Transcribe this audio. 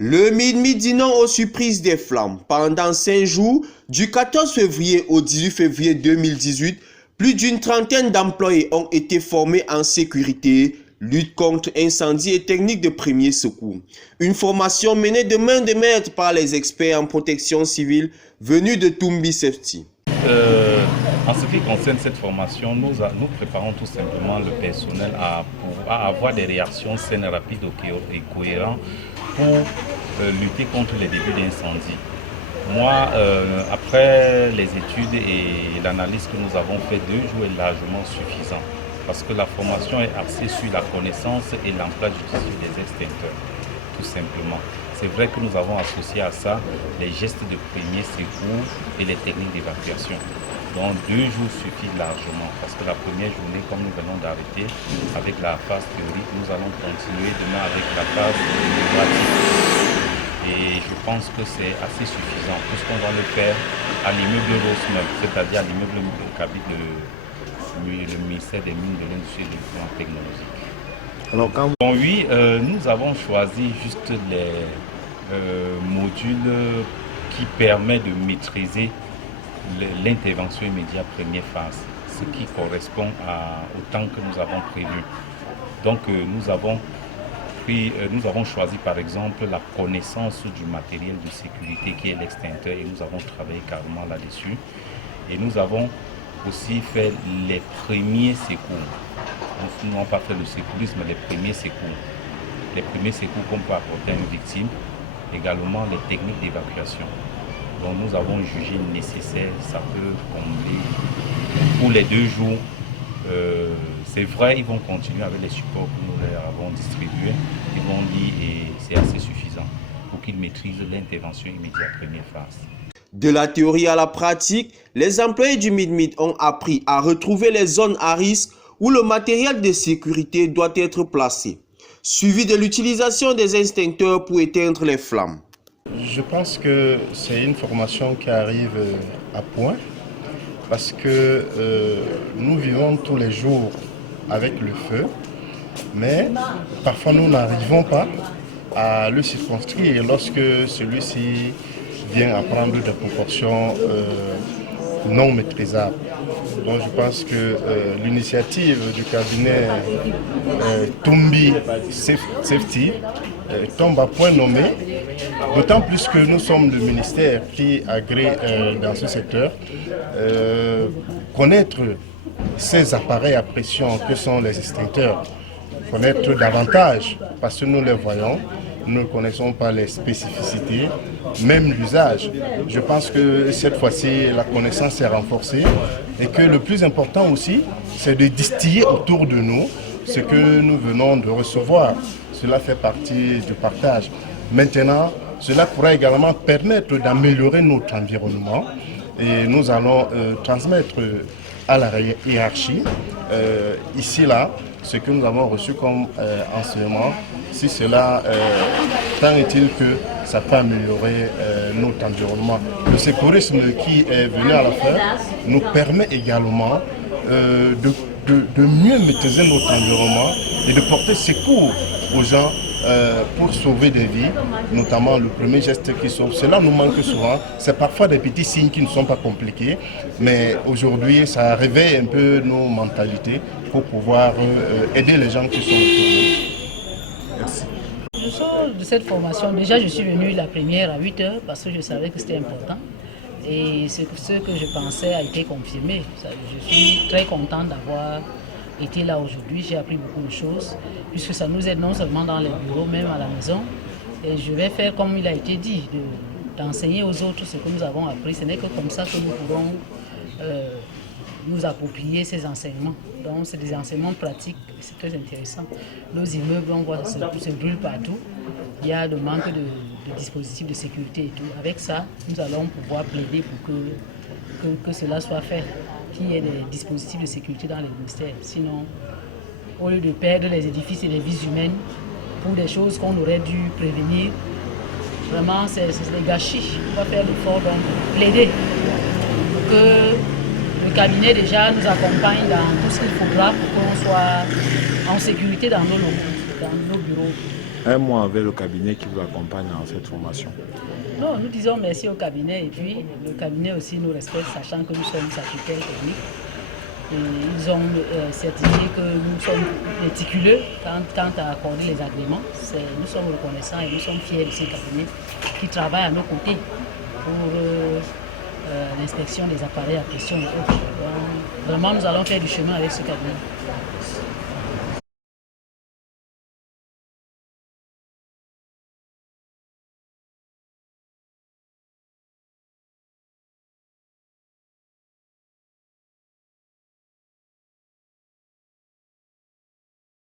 Le MIDMID dit non aux surprises des flammes. Pendant 5 jours, du 14 février au 18 février 2018, plus d'une trentaine d'employés ont été formés en sécurité, lutte contre incendie et techniques de premier secours. Une formation menée de main de maître par les experts en protection civile venus de Tumbi Safety. En ce qui concerne cette formation, nous préparons tout simplement le personnel à avoir des réactions saines, rapides et cohérentes pour lutter contre les débuts d'incendie. Moi, après les études et l'analyse que nous avons fait, 2 jours est largement suffisant parce que la formation est axée sur la connaissance et l'emploi judicieux des extincteurs, tout simplement. C'est vrai que nous avons associé à ça les gestes de premier secours et les techniques d'évacuation. Donc 2 jours suffisent largement parce que la première journée, comme nous venons d'arrêter avec la phase théorique, nous allons continuer demain avec la phase pratique. Et je pense que c'est assez suffisant puisqu'on va le faire à l'immeuble Rosemel, c'est-à-dire à l'immeuble qu'habite le ministère des Mines, de l'Industrie et du Développement technologique. Donc oui, nous avons choisi juste les modules qui permettent de maîtriser l'intervention immédiate première phase, ce qui correspond au temps que nous avons prévu. Donc nous avons choisi par exemple la connaissance du matériel de sécurité qui est l'extincteur et nous avons travaillé carrément là-dessus. Et nous avons aussi fait les premiers secours. Nous n'avons pas fait le secourisme, mais les premiers secours. Les premiers secours qu'on peut apporter à une victime, également les techniques d'évacuation. Donc nous avons jugé nécessaire, ça peut combler pour les 2 jours. C'est vrai, ils vont continuer avec les supports que nous leur avons distribués. Ils vont lire et c'est assez suffisant pour qu'ils maîtrisent l'intervention immédiate première phase. De la théorie à la pratique, les employés du MIDMID ont appris à retrouver les zones à risque où le matériel de sécurité doit être placé, suivi de l'utilisation des extincteurs pour éteindre les flammes. Je pense que c'est une formation qui arrive à point parce que nous vivons tous les jours avec le feu, mais parfois nous n'arrivons pas à le circonscrire lorsque celui-ci vient à prendre des proportions non maîtrisables. Donc je pense que l'initiative du cabinet Tumbi Safety tombe à point nommé, d'autant plus que nous sommes le ministère qui agrée dans ce secteur. Connaître ces appareils à pression que sont les extincteurs, connaître davantage parce que nous les voyons, nous ne connaissons pas les spécificités, même l'usage. Je pense que cette fois-ci, la connaissance est renforcée et que le plus important aussi, c'est de distiller autour de nous ce que nous venons de recevoir. Cela fait partie du partage. Maintenant, cela pourra également permettre d'améliorer notre environnement et nous allons transmettre à la hiérarchie, ici, là, ce que nous avons reçu comme enseignement. Si cela, tant est-il que ça peut améliorer notre environnement. Le secourisme qui est venu à la fin nous permet également de mieux maîtriser notre environnement et de porter secours aux gens pour sauver des vies, notamment le premier geste qui sauve. Cela nous manque souvent. C'est parfois des petits signes qui ne sont pas compliqués, mais aujourd'hui, ça réveille un peu nos mentalités pour pouvoir aider les gens qui sont autour de nous. Merci. Je sors de cette formation. Déjà, je suis venu la première à 8 h parce que je savais que c'était important. Et ce que je pensais a été confirmé. Je suis très contente d'avoir été là aujourd'hui. J'ai appris beaucoup de choses, puisque ça nous aide non seulement dans les bureaux, même à la maison. Et je vais faire comme il a été dit, d'enseigner aux autres ce que nous avons appris. Ce n'est que comme ça que nous pourrons nous approprier ces enseignements. Donc c'est des enseignements pratiques, c'est très intéressant. Nos immeubles, on voit, ça se brûle partout. Il y a le manque de dispositifs de sécurité et tout. Avec ça, nous allons pouvoir plaider pour que cela soit fait, qu'il y ait des dispositifs de sécurité dans les ministères. Sinon, au lieu de perdre les édifices et les vies humaines pour des choses qu'on aurait dû prévenir, vraiment c'est des gâchis. On va faire l'effort donc plaider pour que le cabinet déjà nous accompagne dans tout ce qu'il faudra pour qu'on soit en sécurité dans nos locaux, dans nos bureaux. un mot avec le cabinet qui vous accompagne dans cette formation. Non, nous disons merci au cabinet et puis le cabinet aussi nous respecte, sachant que nous sommes sa tutelle technique. Et ils ont certifié que nous sommes méticuleux quant à accorder les agréments. Nous sommes reconnaissants et nous sommes fiers de ces cabinets qui travaillent à nos côtés pour l'inspection des appareils à pression et autres. Donc, vraiment, nous allons faire du chemin avec ce cabinet.